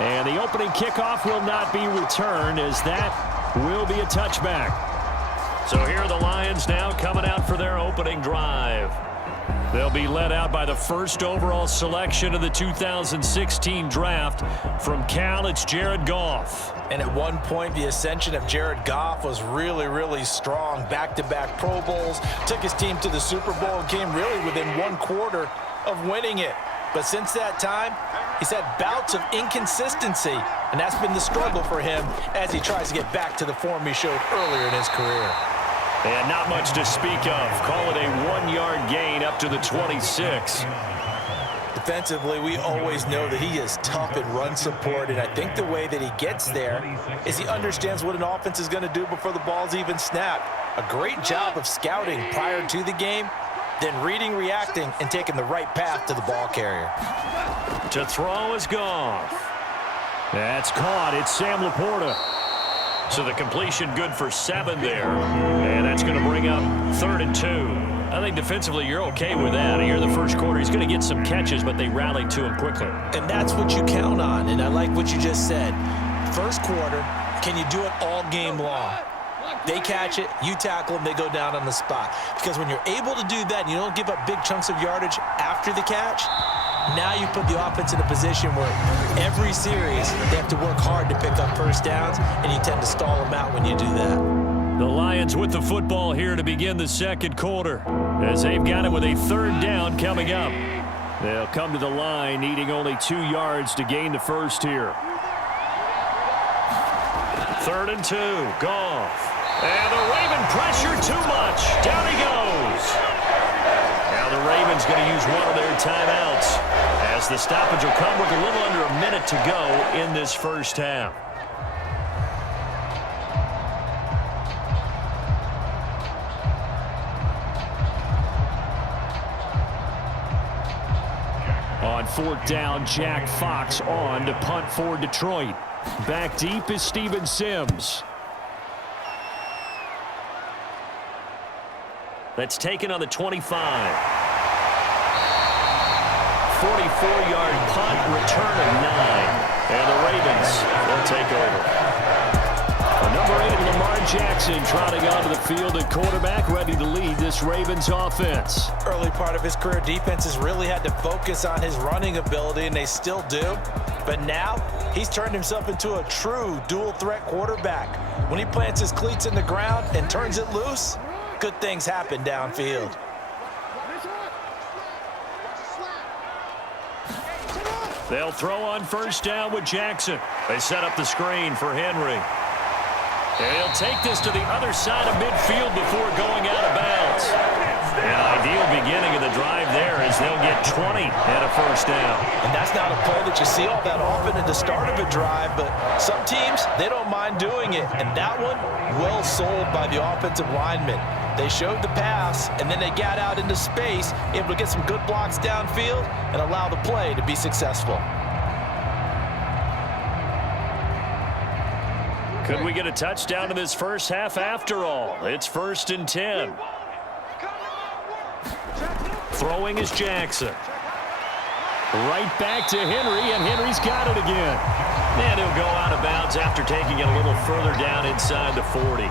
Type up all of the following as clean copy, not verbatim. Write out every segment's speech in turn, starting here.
And the opening kickoff will not be returned, as that will be a touchback. So here are the Lions now coming out for their opening drive. They'll be led out by the first overall selection of the 2016 draft. From Cal, it's Jared Goff. And at one point, the ascension of Jared Goff was really, really strong. Back-to-back Pro Bowls, took his team to the Super Bowl, and came really within one quarter of winning it. But since that time, he's had bouts of inconsistency, and that's been the struggle for him as he tries to get back to the form he showed earlier in his career. And not much to speak of. Call it a 1-yard gain up to the 26. Defensively, we always know that he is tough in run support, and I think the way that he gets there is he understands what an offense is going to do before the ball's even snapped. A great job of scouting prior to the game, then reading, reacting, and taking the right path to the ball carrier. To throw is Goff. That's caught. It's Sam Laporta. So the completion good for 7 there. And that's going to bring up 3rd and 2. I think defensively you're okay with that. Here in the first quarter, he's going to get some catches, but they rallied to him quickly. And that's what you count on, and I like what you just said. First quarter, can you do it all game long? They catch it, you tackle them, they go down on the spot. Because when you're able to do that and you don't give up big chunks of yardage after the catch, now you put the offense in a position where every series they have to work hard to pick up first downs, and you tend to stall them out when you do that. The Lions with the football here to begin the second quarter, as they've got it with a 3rd down coming up. They'll come to the line needing only 2 yards to gain the first here. 3rd and 2, Goff. And the Raven pressure too much. Down he goes. Now the Ravens going to use one of their timeouts, as the stoppage will come with a little under a minute to go in this first half. On 4th down, Jack Fox on to punt for Detroit. Back deep is Steven Sims. That's taken on the 25. 44-yard punt, return of 9. And the Ravens will take over. The number 8, Lamar Jackson, trotting onto the field at quarterback, ready to lead this Ravens offense. Early part of his career, defenses really had to focus on his running ability, and they still do. But now, he's turned himself into a true dual-threat quarterback. When he plants his cleats in the ground and turns it loose, good things happen downfield. They'll throw on 1st down with Jackson. They set up the screen for Henry. And he'll take this to the other side of midfield before going out of bounds. An ideal beginning of the drive there, as they'll get 20 and a 1st down. And that's not a play that you see all that often at the start of a drive, but some teams, they don't mind doing it. And that one, well sold by the offensive lineman. They showed the pass, and then they got out into space, able to get some good blocks downfield and allow the play to be successful. Could we get a touchdown in this first half after all? It's 1st and 10. Throwing is Jackson. Right back to Henry, and Henry's got it again. And he'll go out of bounds after taking it a little further down inside the 40.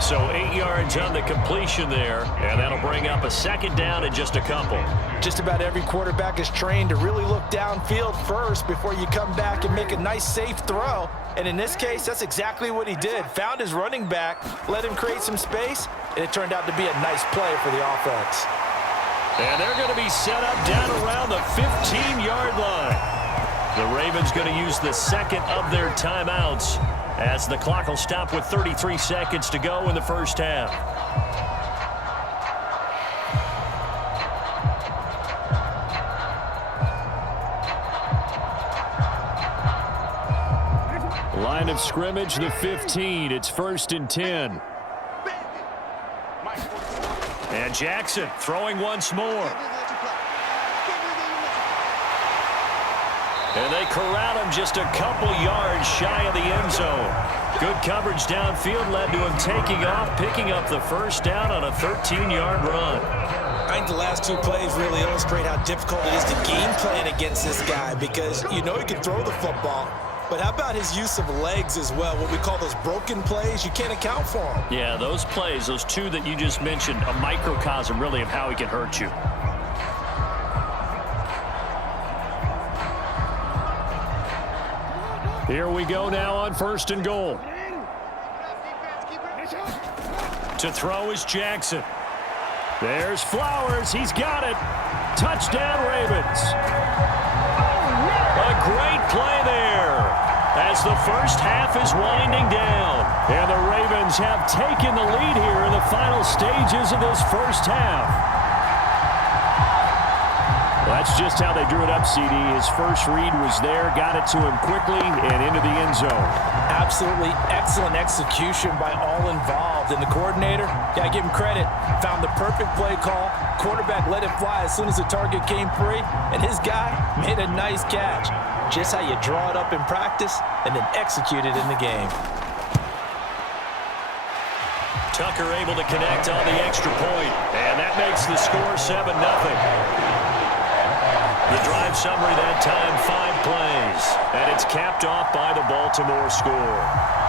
So 8 yards on the completion there, and that'll bring up a 2nd down and just a couple. Just about every quarterback is trained to really look downfield first before you come back and make a nice, safe throw. And in this case, that's exactly what he did. Found his running back, let him create some space, and it turned out to be a nice play for the offense. And they're going to be set up down around the 15-yard line. The Ravens going to use the 2nd of their timeouts, as the clock will stop with 33 seconds to go in the first half. Line of scrimmage, the 15. It's 1st and 10. And Jackson throwing once more. And they corral him just a couple yards shy of the end zone. Good coverage downfield led to him taking off, picking up the 1st down on a 13-yard run. I think the last two plays really illustrate how difficult it is to game plan against this guy because you know he can throw the football. But how about his use of legs as well? What we call those broken plays, you can't account for them. Yeah, those plays, those two that you just mentioned, a microcosm really of how he can hurt you. Here we go now on 1st and goal. To throw is Jackson. There's Flowers. He's got it. Touchdown, Ravens. A great play there as the first half is winding down. And the Ravens have taken the lead here in the final stages of this first half. That's just how they drew it up, CD. His first read was there, got it to him quickly, and into the end zone. Absolutely excellent execution by all involved. And the coordinator, got to give him credit, found the perfect play call. Quarterback let it fly as soon as the target came free, and his guy made a nice catch. Just how you draw it up in practice and then execute it in the game. Tucker able to connect on the extra point, and that makes the score 7-0. The drive summary that time, 5 plays. And it's capped off by the Baltimore score.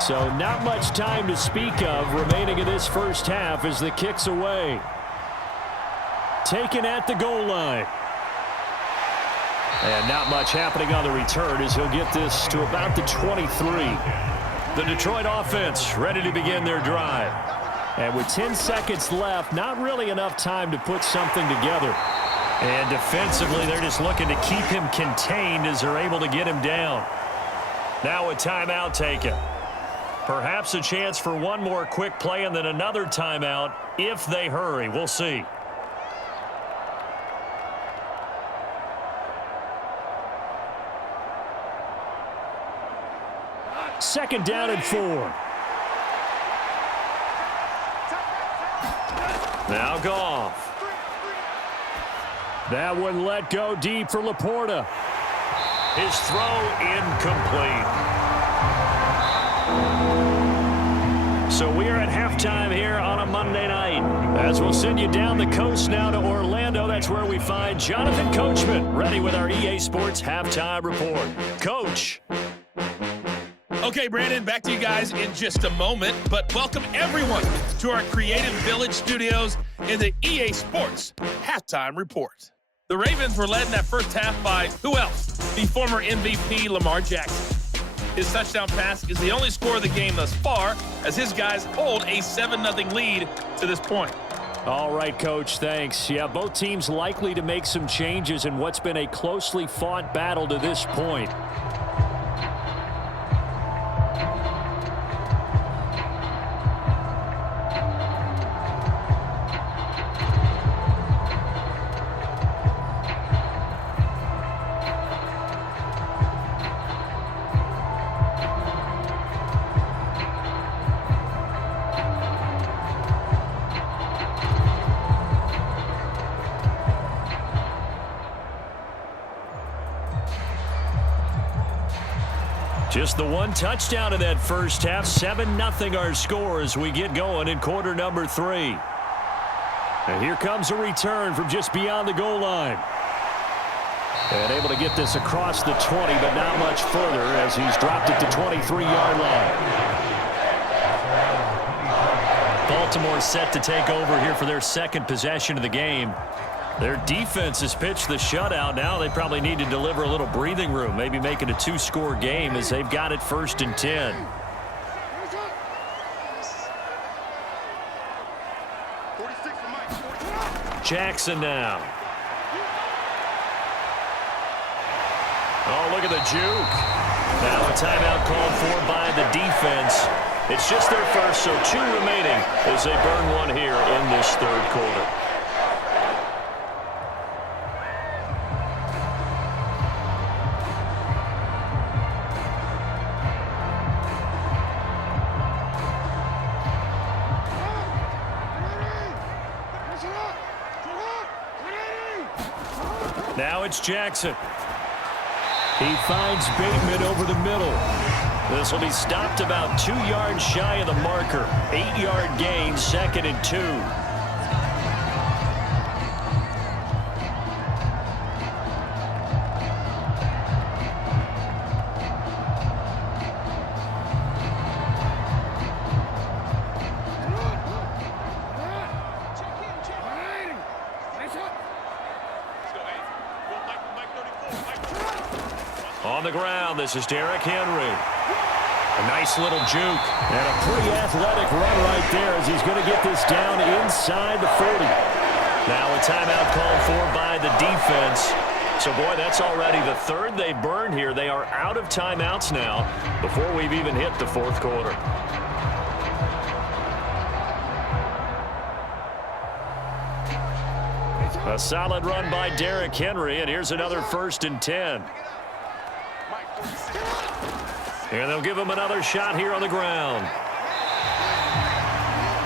So not much time to speak of remaining in this first half as the kick's away. Taken at the goal line. And not much happening on the return as he'll get this to about the 23. The Detroit offense ready to begin their drive. And with 10 seconds left, not really enough time to put something together. And defensively, they're just looking to keep him contained as they're able to get him down. Now a timeout taken. Perhaps a chance for one more quick play and then another timeout if they hurry. We'll see. Second down and 4. Now Goff. That one let go deep for Laporta. His throw incomplete. So we are at halftime here on a Monday night. As we'll send you down the coast now to Orlando, that's where we find Jonathan Coachman, ready with our EA Sports Halftime Report. Coach. Okay, Brandon, back to you guys in just a moment, but welcome everyone to our Creative Village studios in the EA Sports Halftime Report. The Ravens were led in that first half by who else? The former MVP Lamar Jackson. His touchdown pass is the only score of the game thus far as his guys hold a 7-0 lead to this point. All right, Coach, thanks. Yeah, both teams likely to make some changes in what's been a closely fought battle to this point. Just the one touchdown in that first half. 7-0 our score as we get going in quarter number 3. And here comes a return from just beyond the goal line. And able to get this across the 20, but not much further as he's dropped it to 23-yard line. Baltimore set to take over here for their second possession of the game. Their defense has pitched the shutout. Now they probably need to deliver a little breathing room, maybe make it a 2-score game as they've got it 1st and 10. Jackson now. Oh, look at the juke. Now a timeout called for by the defense. It's just their first, so 2 remaining as they burn one here in this third quarter. Now it's Jackson. He finds Bateman over the middle. This will be stopped about 2 yards shy of the marker. 8-yard gain, 2nd and 2. On the ground, this is Derrick Henry. A nice little juke. And a pretty athletic run right there as he's going to get this down inside the 40. Now a timeout called for by the defense. So, boy, that's already the 3rd they burned here. They are out of timeouts now before we've even hit the 4th quarter. A solid run by Derrick Henry, and here's another 1st and 10. And they'll give him another shot here on the ground.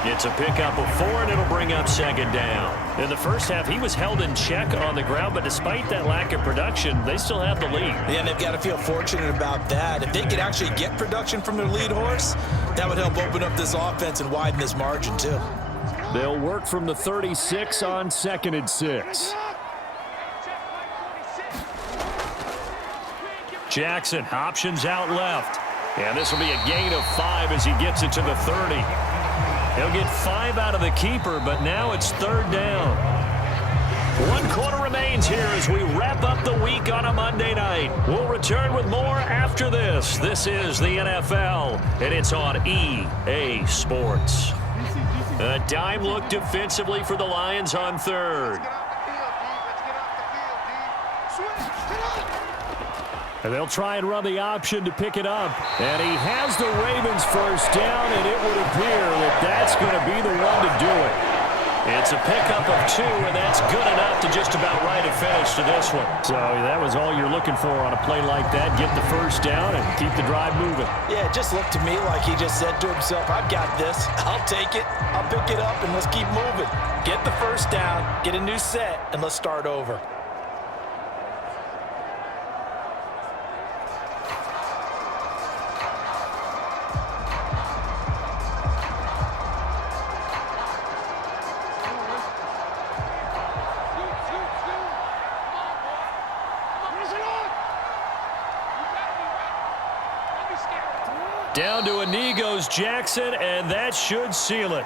It's a pickup of 4, and it'll bring up 2nd down. In the first half, he was held in check on the ground, but despite that lack of production, they still have the lead. Yeah, and they've got to feel fortunate about that. If they could actually get production from their lead horse, that would help open up this offense and widen this margin, too. They'll work from the 36 on 2nd and 6. Jackson options out left. And this will be a gain of 5 as he gets it to the 30. He'll get 5 out of the keeper, but now it's 3rd down. 1 quarter remains here as we wrap up the week on a Monday night. We'll return with more after this. This is the NFL, and it's on EA Sports. A dime look defensively for the Lions on 3rd. And they'll try and run the option to pick it up. And he has the Ravens 1st down, and it would appear that that's going to be the one to do it. It's a pickup of 2, and that's good enough to just about write a finish to this one. So that was all you're looking for on a play like that. Get the 1st down and keep the drive moving. Yeah, it just looked to me like he just said to himself, I've got this. I'll take it. I'll pick it up, and let's keep moving. Get the 1st down, get a new set, and let's start over. Down to a knee goes Jackson, and that should seal it.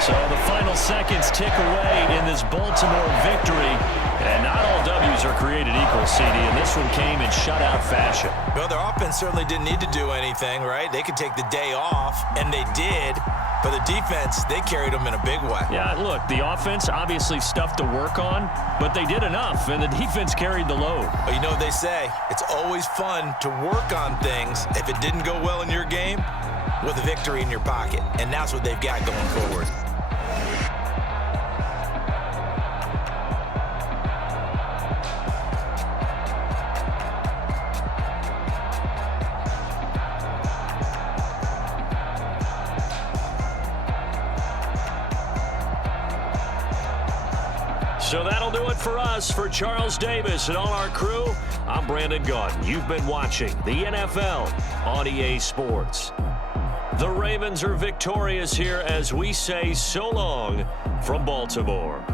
So the final seconds tick away in this Baltimore victory. And not all W's are created equal, CD, and this one came in shutout fashion. Well, their offense certainly didn't need to do anything, right? They could take the day off, and they did. For the defense, they carried them in a big way. Yeah, look, the offense obviously stuff to work on, but they did enough, and the defense carried the load. Well, you know what they say. It's always fun to work on things if it didn't go well in your game with a victory in your pocket, and that's what they've got going forward. So that'll do it for us. For Charles Davis and all our crew, I'm Brandon Gaudin. You've been watching the NFL on EA Sports. The Ravens are victorious here as we say so long from Baltimore.